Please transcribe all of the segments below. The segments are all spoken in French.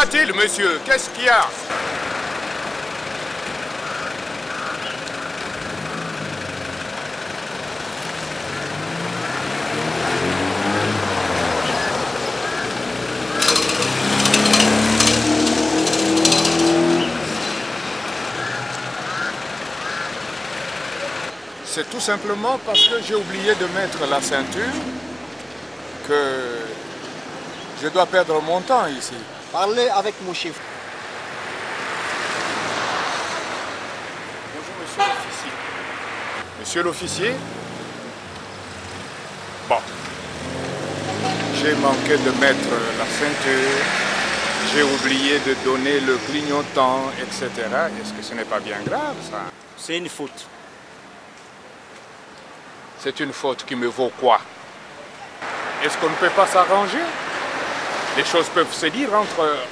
a-t-il, monsieur? Qu'est-ce qu'il y a? C'est tout simplement parce que j'ai oublié de mettre la ceinture que je dois perdre mon temps ici. Parlez avec mon chef. Bonjour, monsieur l'officier. Monsieur l'officier? Bon. J'ai manqué de mettre la ceinture, j'ai oublié de donner le clignotant, etc. Est-ce que ce n'est pas bien grave, ça? C'est une faute. C'est une faute qui me vaut quoi? Est-ce qu'on ne peut pas s'arranger? Les choses peuvent se dire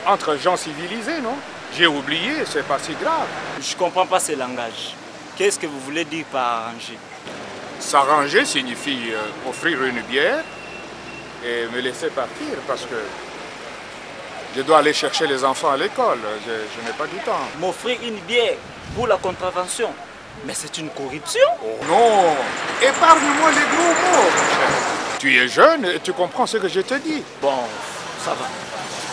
entre gens civilisés, non? J'ai oublié, c'est pas si grave. Je ne comprends pas ce langage. Qu'est-ce que vous voulez dire par arranger? S'arranger signifie offrir une bière et me laisser partir parce que je dois aller chercher les enfants à l'école. Je n'ai pas du temps. M'offrir une bière pour la contravention? Mais c'est une corruption. Oh non! Épargne-moi les gros mots, mon cher. Tu es jeune et tu comprends ce que je te dis. Bon, ça va.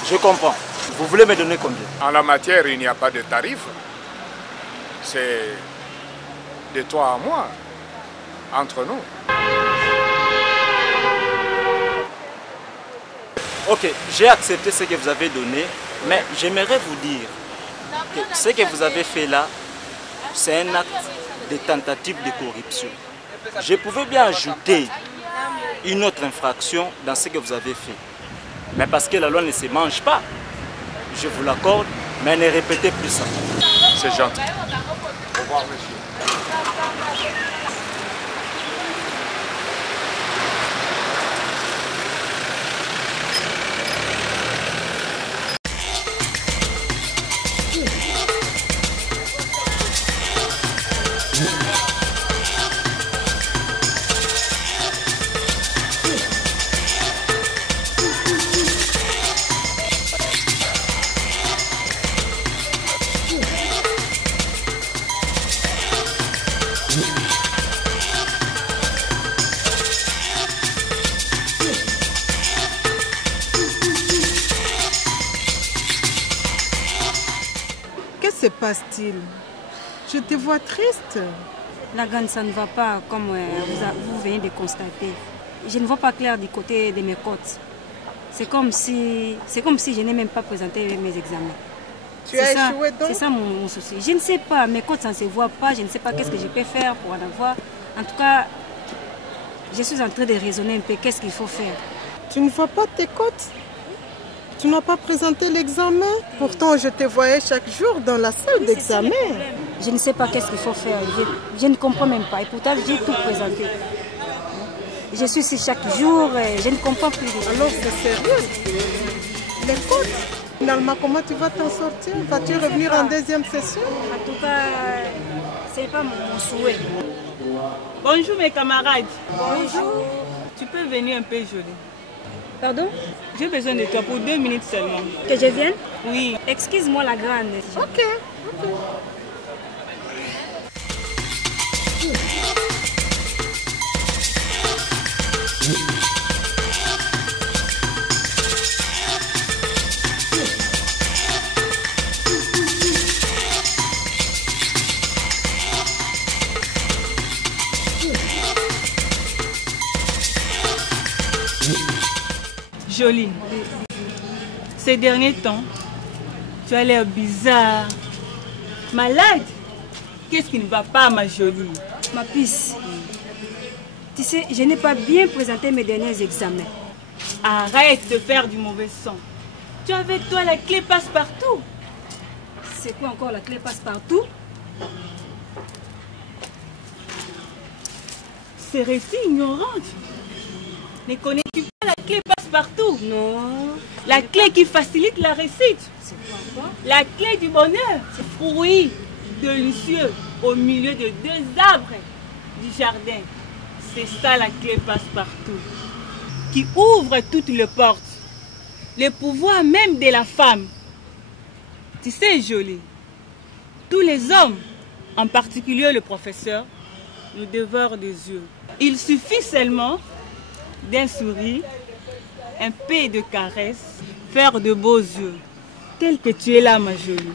Je comprends. Vous voulez me donner combien? En la matière, il n'y a pas de tarif. C'est de toi à moi, entre nous. Ok, j'ai accepté ce que vous avez donné, mais j'aimerais vous dire que ce que vous avez fait là, c'est un acte de tentative de corruption. Je pouvais bien ajouter une autre infraction dans ce que vous avez fait. Mais parce que la loi ne se mange pas, je vous l'accorde, mais ne répétez plus ça. C'est gentil. Au revoir, monsieur. Que se passe-t-il? Je te vois triste. La gagne, ça ne va pas comme vous venez de constater. Je ne vois pas clair du côté de mes côtes. C'est comme si je n'ai même pas présenté mes examens. Tu as échoué donc? C'est ça mon souci. Je ne sais pas, mes côtes ça ne se voit pas. Je ne sais pas qu'est-ce que je peux faire pour en avoir. En tout cas, je suis en train de raisonner un peu. Qu'est-ce qu'il faut faire? Tu ne vois pas tes côtes? Tu n'as pas présenté l'examen? Pourtant, je te voyais chaque jour dans la salle d'examen. Je ne sais pas qu'est-ce qu'il faut faire. Je ne comprends même pas. Et pourtant, j'ai tout présenté. Je suis ici chaque jour et je ne comprends plus. Alors, c'est sérieux? Les côtes? Finalement, comment tu vas t'en sortir? Vas-tu revenir en deuxième session? En tout cas, ce n'est pas mon souhait. Bonjour mes camarades. Bonjour. Tu peux venir un peu jolie. Pardon? J'ai besoin de toi pour 2 minutes seulement. Que je vienne? Oui. Excuse-moi la grande. Ok. Jolie. Ces derniers temps, tu as l'air bizarre. Malade? Qu'est-ce qui ne va pas, ma jolie? Ma puce, tu sais, je n'ai pas bien présenté mes derniers examens. Arrête de faire du mauvais sang. Tu as avec toi la clé passe-partout. C'est quoi encore la clé passe-partout? Serais-tu ignorante? Ne connais-tu pas la clé passe-partout? Non. La clé qui facilite la réussite. C'est quoi? La clé du bonheur. Fruit délicieux au milieu de 2 arbres du jardin. C'est ça la clé passe-partout. Qui ouvre toutes les portes. Le pouvoir même de la femme Tu sais, Jolie, tous les hommes, en particulier le professeur, nous dévorent des yeux. Il suffit seulement d'un sourire, un peu de caresse, faire de beaux yeux, tel que tu es là, ma jolie.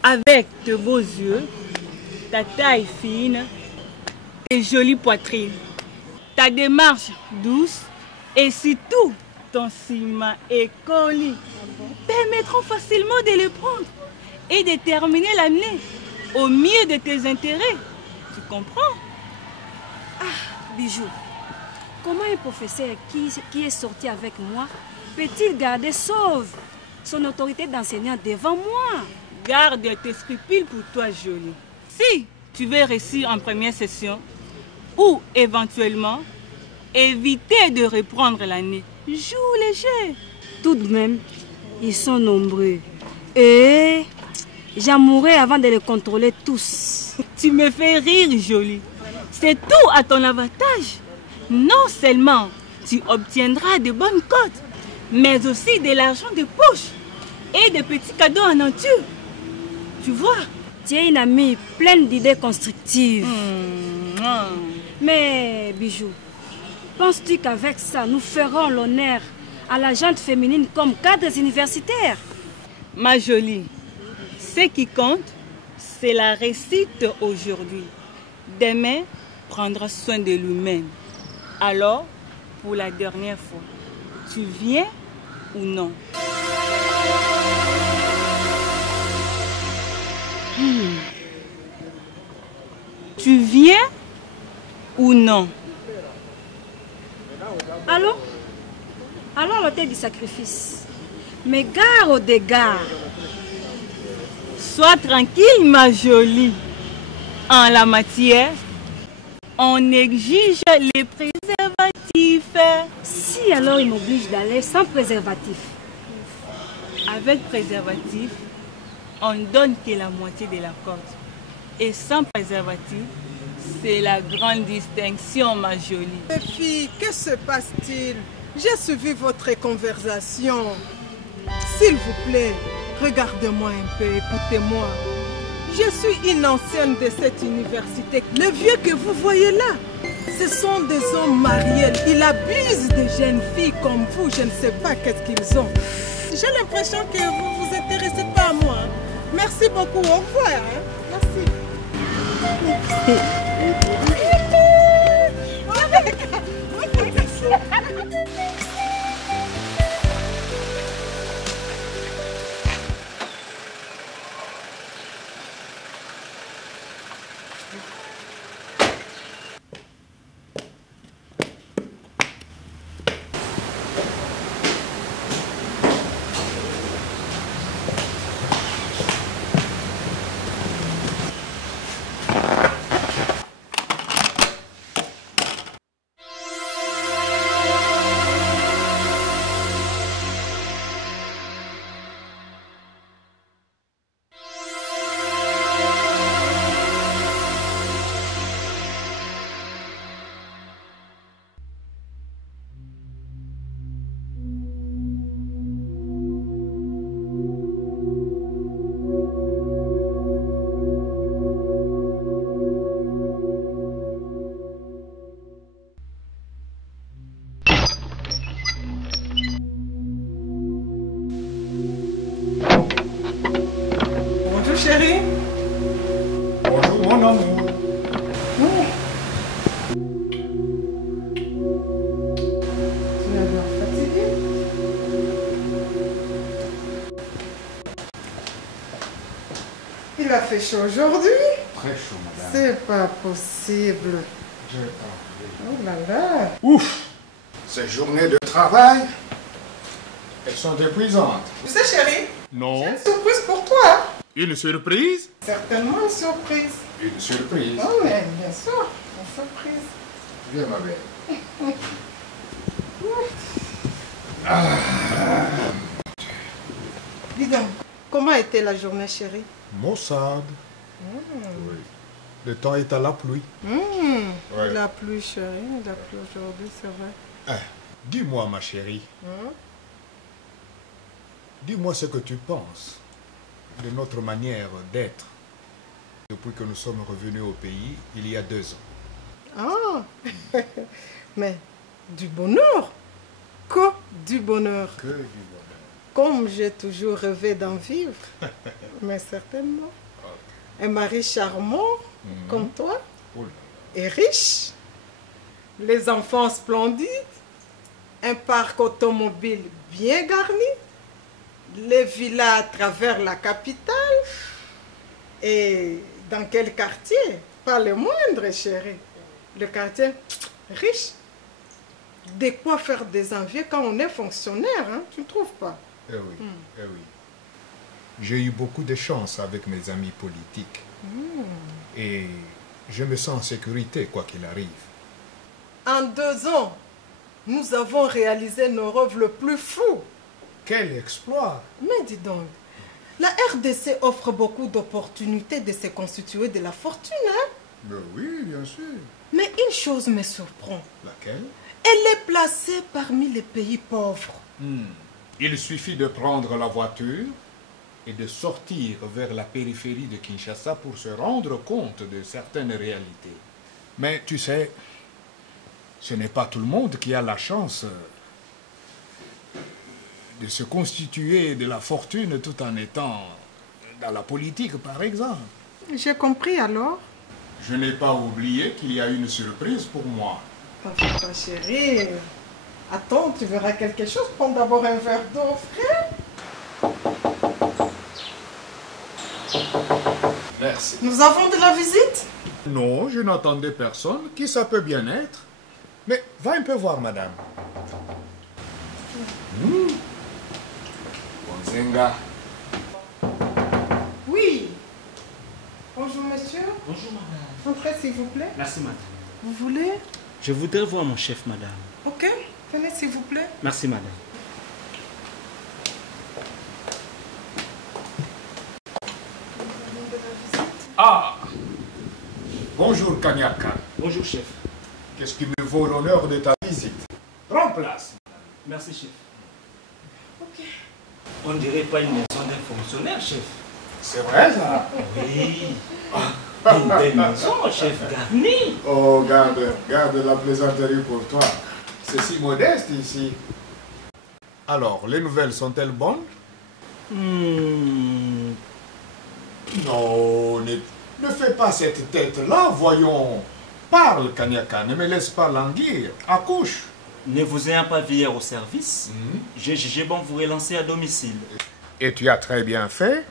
Avec de beaux yeux, ta taille fine, tes jolies poitrines, ta démarche douce et surtout ton ciment écoli permettront facilement de le prendre et de terminer l'année au mieux de tes intérêts. Tu comprends? Ah, Bijou, comment un professeur qui est sorti avec moi peut-il garder sauve son autorité d'enseignant devant moi? Garde tes scrupules pour toi, Jolie. Si tu veux réussir en première session ou éventuellement éviter de reprendre l'année, joue léger. Tout de même, ils sont nombreux. Et j'en mourrai avant de les contrôler tous. Tu me fais rire, Jolie. C'est tout à ton avantage. Non seulement tu obtiendras de bonnes cotes, mais aussi de l'argent de poche et de petits cadeaux en nature. Tu vois? Tu es une amie pleine d'idées constructives. Mais, Bijou, penses-tu qu'avec ça, nous ferons l'honneur à la gente féminine comme cadres universitaires? Ma jolie, ce qui compte, c'est la réussite aujourd'hui. Demain prendra soin de lui-même. Alors, pour la dernière fois, tu viens ou non? Tu viens ou non? Alors l'autel du sacrifice. Mais gare aux dégâts. Sois tranquille, ma jolie. En la matière, on exige les préservatifs. Si alors il m'oblige d'aller sans préservatif? Avec préservatif, on ne donne que la moitié de la cote. Et sans préservatif, c'est la grande distinction, ma jolie. Les filles, que se passe-t-il? J'ai suivi votre conversation. S'il vous plaît, regardez-moi un peu, écoutez-moi. Je suis une ancienne de cette université. Les vieux que vous voyez là, ce sont des hommes mariés. Ils abusent des jeunes filles comme vous. Je ne sais pas qu'est-ce qu'ils ont. J'ai l'impression que vous ne vous intéressez pas à moi. Merci beaucoup. Au revoir. Merci. Chérie. Bonjour mon amour. Tu as l'air fatigué. Il a fait chaud aujourd'hui. Très chaud, madame. C'est pas possible. Je t'en prie. Oh là là. Ouf! Ces journées de travail, elles sont épuisantes. Tu sais, chérie, Non. j'ai une surprise pour toi. Une surprise? Certainement une surprise. Une surprise. Oh, mais bien sûr, une surprise. Viens, ma belle. Dis donc, comment était la journée, chérie? Maussade. Oui. Le temps est à la pluie. Ouais. Il a plu, chérie. Il a plu aujourd'hui, c'est vrai. Dis-moi, ma chérie. Dis-moi ce que tu penses. de notre manière d'être depuis que nous sommes revenus au pays il y a 2 ans. Ah, mais du bonheur. Que du bonheur. Que du bonheur. Comme j'ai toujours rêvé d'en vivre. Mais certainement. Un mari charmant comme toi. Oh là. Et riche. Les enfants splendides. Un parc automobile bien garni. Les villas à travers la capitale. Et dans quel quartier? Pas le moindre, chérie. Le quartier riche. De quoi faire des envies quand on est fonctionnaire, hein? Tu ne trouves pas? Eh oui, eh oui. J'ai eu beaucoup de chance avec mes amis politiques. Et je me sens en sécurité quoi qu'il arrive. En 2 ans, nous avons réalisé nos rêves le plus fous. Quel exploit! Mais dis donc, la RDC offre beaucoup d'opportunités de se constituer de la fortune, hein? Mais oui, bien sûr. Mais une chose me surprend. Laquelle? Elle est placée parmi les pays pauvres. Il suffit de prendre la voiture et de sortir vers la périphérie de Kinshasa pour se rendre compte de certaines réalités. Mais tu sais, ce n'est pas tout le monde qui a la chance de se constituer de la fortune tout en étant dans la politique, par exemple. J'ai compris alors. Je n'ai pas oublié qu'il y a une surprise pour moi. Papa chérie, attends, tu verras quelque chose. Prends d'abord un verre d'eau frais. Merci. Nous avons de la visite? Non, je n'attendais personne. Qui ça peut bien être? Mais va un peu voir, madame. Bonzenga. Oui. Bonjour monsieur. Bonjour madame. Entrez s'il vous plaît. Merci madame. Vous voulez? Je voudrais voir mon chef madame. Ok. Venez s'il vous plaît. Merci madame. Ah! Bonjour Kanyaka. Bonjour chef. Qu'est-ce qui me vaut l'honneur de ta visite? Prends place. Merci chef. Ok. On dirait pas une maison d'un fonctionnaire chef. C'est vrai ça? Oui. Une belle maison chef garnie. Oh, garde la plaisanterie pour toi. C'est si modeste ici. Alors, les nouvelles sont-elles bonnes? Non, ne fais pas cette tête-là, voyons. Parle, Kanyaka, ne me laisse pas languir. Accouche. Ne vous ayant pas vu hier au service, j'ai jugé bon vous relancer à domicile. Et tu as très bien fait.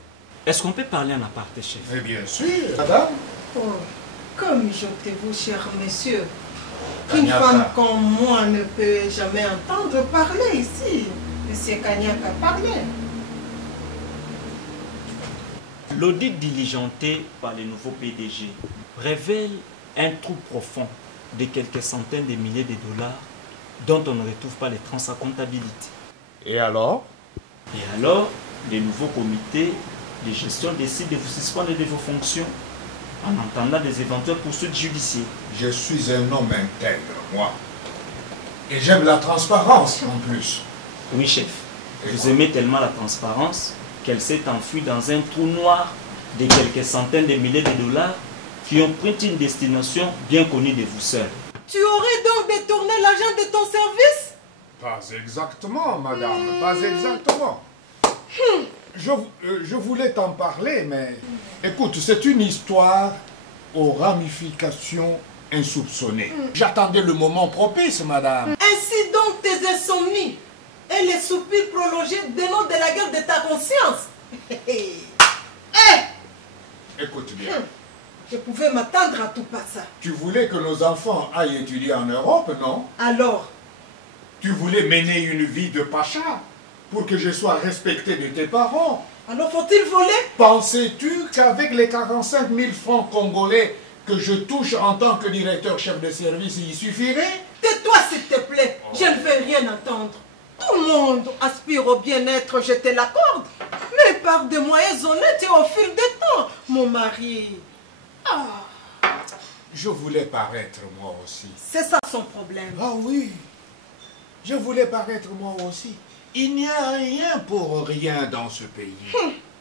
Est-ce qu'on peut parler en aparté, chef? Mais bien sûr, madame. Oh, comme mijotez-vous, cher monsieur. Une Kanyaka. femme comme moi ne peut jamais entendre parler ici. Monsieur Kanyaka parlait. L'audit diligenté par le nouveau PDG révèle un trou profond de quelques centaines de milliers de dollars dont on ne retrouve pas les trans à comptabilité. Et alors? Et alors, le nouveau comité de gestion décide de vous suspendre de vos fonctions en entendant des éventuelles poursuites judiciaires. Je suis un homme intègre, moi. Et j'aime la transparence en plus. Oui, chef. Et Vous quoi? aimez tellement la transparence qu'elle s'est enfuie dans un trou noir de quelques centaines de milliers de dollars qui ont pris une destination bien connue de vous seuls. Tu aurais donc détourné l'argent de ton service? Pas exactement, madame, pas exactement. Je voulais t'en parler, mais... Écoute, c'est une histoire aux ramifications insoupçonnées. J'attendais le moment propice, madame. Ainsi donc tes insomnies et les soupirs prolongés dénotent de la gueule de ta conscience. Écoute bien. Je pouvais m'attendre à tout pas ça. Tu voulais que nos enfants aillent étudier en Europe, non? Alors, Tu voulais mener une vie de pacha pour que je sois respecté de tes parents. alors faut-il voler? Pensais-tu qu'avec les 45 000 francs congolais que je touche en tant que directeur chef de service, il suffirait? Tais-toi s'il te plaît, je ne veux rien entendre. Tout le monde aspire au bien-être, je te l'accorde. Mais par des moyens honnêtes et au fil du temps, mon mari. Je voulais paraître moi aussi. C'est ça son problème. Ah oui, je voulais paraître moi aussi. Il n'y a rien pour rien dans ce pays.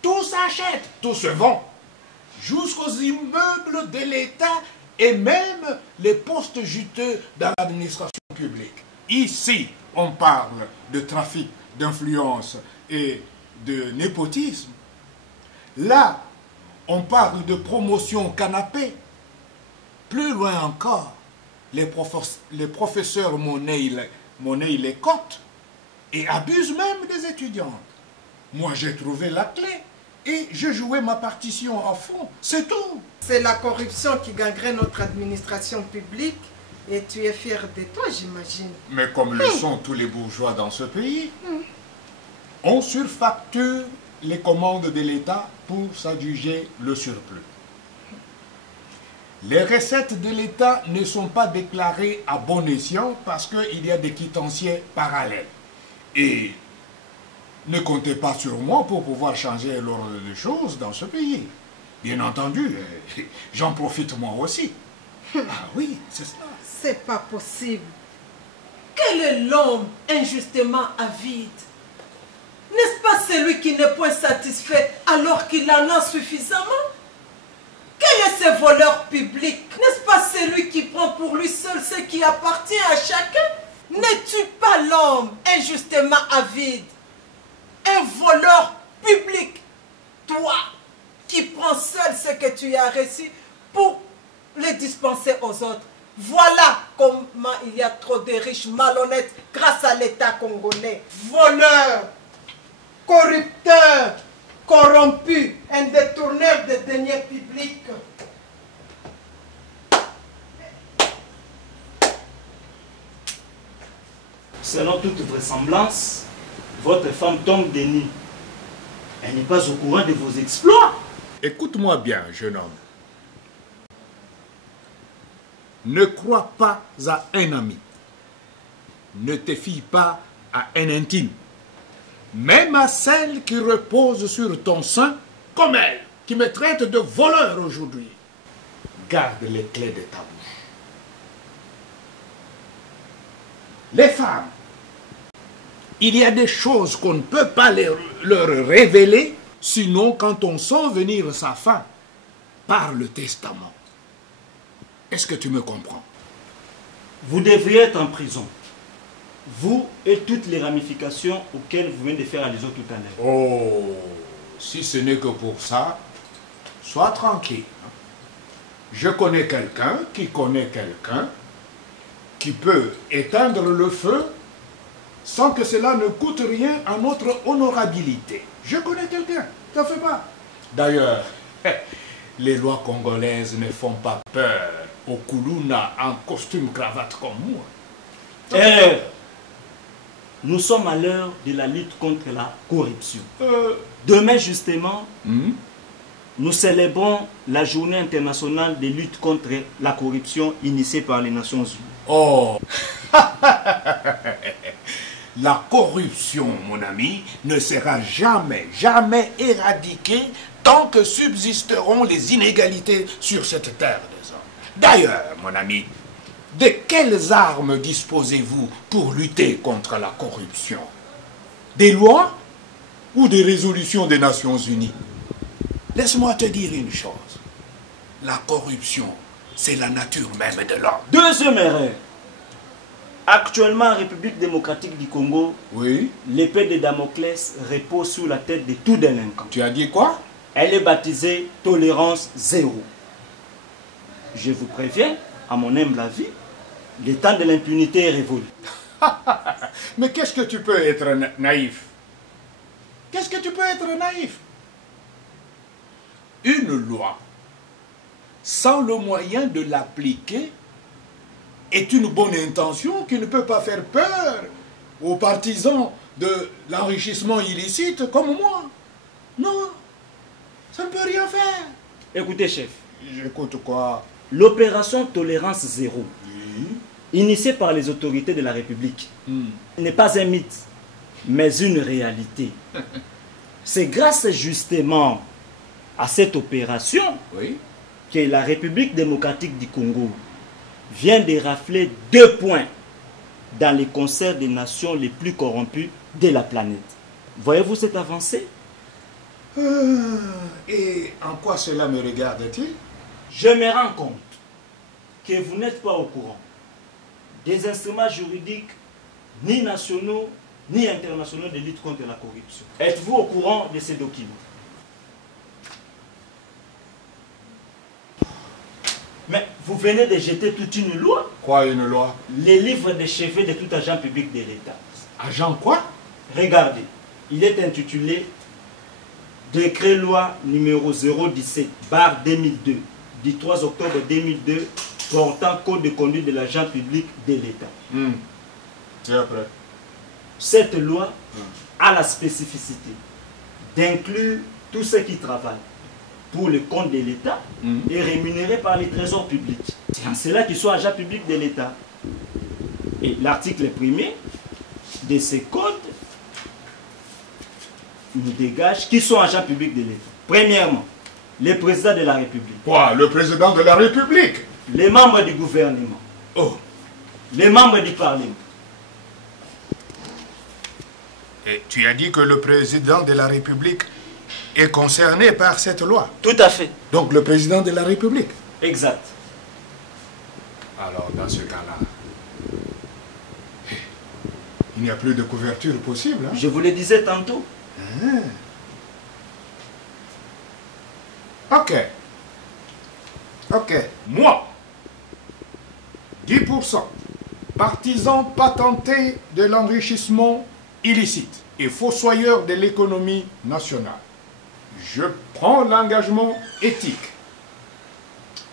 Tout s'achète, tout se vend. Jusqu'aux immeubles de l'État et même les postes juteux dans l'administration publique. Ici, on parle de trafic d'influence et de népotisme. Là, on parle de promotion canapé. Plus loin encore, les professeurs monnaient les cotes et abusent même des étudiantes. Moi, j'ai trouvé la clé et je jouais ma partition à fond. C'est tout. C'est la corruption qui gangrène notre administration publique et tu es fier de toi, j'imagine. Mais comme le sont tous les bourgeois dans ce pays, on surfacture les commandes de l'État pour s'adjuger le surplus. Les recettes de l'État ne sont pas déclarées à bon escient parce qu'il y a des quitanciers parallèles. Et ne comptez pas sur moi pour pouvoir changer l'ordre des choses dans ce pays. Bien entendu, j'en profite moi aussi. Ah oui, c'est ça. C'est pas possible. Quel est l'homme injustement avide? N'est-ce pas celui qui n'est point satisfait alors qu'il en a suffisamment? Quel est ce voleur public? N'est-ce pas celui qui prend pour lui seul ce qui appartient à chacun? N'es-tu pas l'homme injustement avide? Un voleur public, toi qui prends seul ce que tu as reçu pour le dispenser aux autres. Voilà comment il y a trop de riches malhonnêtes grâce à l'État congolais. Voleurs, corrupteurs, corrompus, un détourneur de deniers publics. Selon toute vraisemblance, votre femme tombe des nues. Elle n'est pas au courant de vos exploits. Écoute-moi bien, jeune homme. Ne crois pas à un ami. Ne te fie pas à un intime. Même à celle qui repose sur ton sein, comme elle, qui me traite de voleur aujourd'hui. Garde les clés de ta bouche. Les femmes, il y a des choses qu'on ne peut pas leur révéler, sinon quand on sent venir sa fin par le testament. Est-ce que tu me comprends? Vous devriez être en prison. Vous et toutes les ramifications auxquelles vous venez de faire allusion tout à l'heure. Oh, si ce n'est que pour ça, sois tranquille. Je connais quelqu'un qui connaît quelqu'un qui peut éteindre le feu sans que cela ne coûte rien à notre honorabilité. Je connais quelqu'un, t'en fais pas. D'ailleurs, les lois congolaises ne font pas peur aux Koulouna en costume cravate comme moi. Erreur. Nous sommes à l'heure de la lutte contre la corruption. Demain, justement, nous célébrons la journée internationale de lutte contre la corruption initiée par les Nations Unies. Oh, la corruption, mon ami, ne sera jamais éradiquée tant que subsisteront les inégalités sur cette terre des hommes. D'ailleurs, mon ami, de quelles armes disposez-vous pour lutter contre la corruption? Des lois ou des résolutions des Nations Unies? Laisse-moi te dire une chose. La corruption, c'est la nature même de l'homme. Deuxième erreur. Actuellement, en République démocratique du Congo, Oui. l'épée de Damoclès repose sur la tête de tout délinquant. Tu as dit quoi? Elle est baptisée tolérance zéro. Je vous préviens, à mon humble avis, le temps de l'impunité est révolu. Mais qu'est-ce que tu peux être naïf? Qu'est-ce que tu peux être naïf? Une loi, sans le moyen de l'appliquer, est une bonne intention qui ne peut pas faire peur aux partisans de l'enrichissement illicite comme moi. Non, ça ne peut rien faire. Écoutez, chef. J'écoute quoi? L'opération tolérance zéro, initiée par les autorités de la République, n'est pas un mythe, mais une réalité. C'est grâce justement à cette opération que la République démocratique du Congo vient de rafler 2 points dans les concerts des nations les plus corrompues de la planète. Voyez-vous cette avancée? Et en quoi cela me regarde-t-il? Je me rends compte que vous n'êtes pas au courant des instruments juridiques ni nationaux ni internationaux de lutte contre la corruption. Êtes-vous au courant de ces documents? Mais vous venez de jeter toute une loi. Quoi, une loi? Les livres de chevet de tout agent public de l'État. Agent quoi? Regardez, il est intitulé Décret loi numéro 017/2002 du 3 octobre 2002 portant code de conduite de l'agent public de l'État. C'est après. Cette loi a la spécificité d'inclure tous ceux qui travaillent pour le compte de l'État et rémunérés par les trésors publics. C'est en cela qu'ils sont agents publics de l'État. Et l'article 1er de ce code nous dégage qui sont agents publics de l'État. Premièrement, le président de la République. Quoi? Le président de la République? Les membres du gouvernement. Oh. Les membres du Parlement. Et tu as dit que le président de la République est concerné par cette loi? Tout à fait. Donc le président de la République? Exact. Alors dans ce cas-là, il n'y a plus de couverture possible. Hein? Je vous le disais tantôt. Ok. Ok. Moi, 10%, partisan patenté de l'enrichissement illicite et fossoyeur de l'économie nationale, je prends l'engagement éthique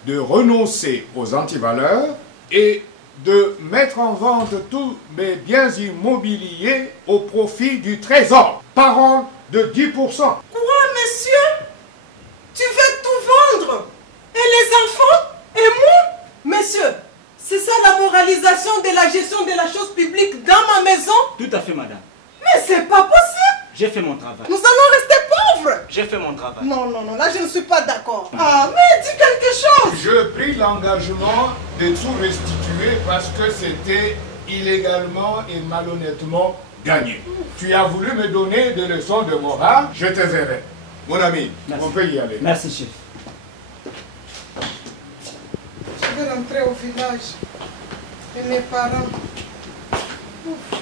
de renoncer aux antivaleurs et de mettre en vente tous mes biens immobiliers au profit du trésor. Parole de 10%. Quoi, monsieur? Tu veux tout vendre? Et les enfants? Et moi? Monsieur, c'est ça la moralisation de la gestion de la chose publique dans ma maison? Tout à fait, madame. Mais c'est pas possible! J'ai fait mon travail. Nous allons rester pauvres! J'ai fait mon travail. Non, non, non, là je ne suis pas d'accord. Ah, mais dis quelque chose! Je pris l'engagement de tout restituer parce que c'était illégalement et malhonnêtement gagné. Tu as voulu me donner des leçons de morale, je te verrai. Mon ami, merci. On peut y aller. Merci, chef. Je vais rentrer au village. Et mes parents. Ouf.